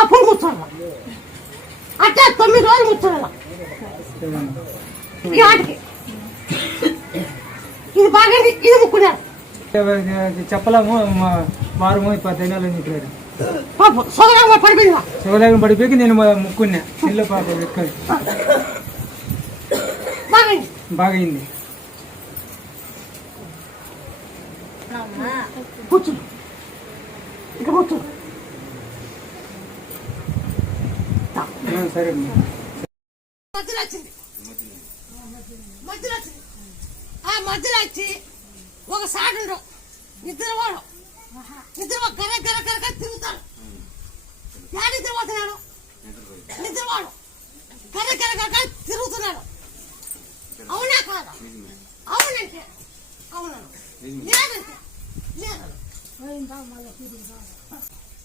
అప్పుడు కూర్చోవాలి అంటే 9 రోజులు కూర్చోవాలి ఈ ఆటకి ఇది బాగా ఇది ముక్కున్నారు చెప్పలేము వారము 10 దినాలు చెప్పారు శివలేగం పడిపోయి నేను ముక్కున్నా ఇల్లు పాప ఎక్కడి బాగైంది కూర్చో ఇక కూర్చో సరే మధ్యలో వచ్చింది ఆ మధ్యలో వచ్చి ఒక సాడు నిద్రవాడు గర గర గర తిరుగుతాడు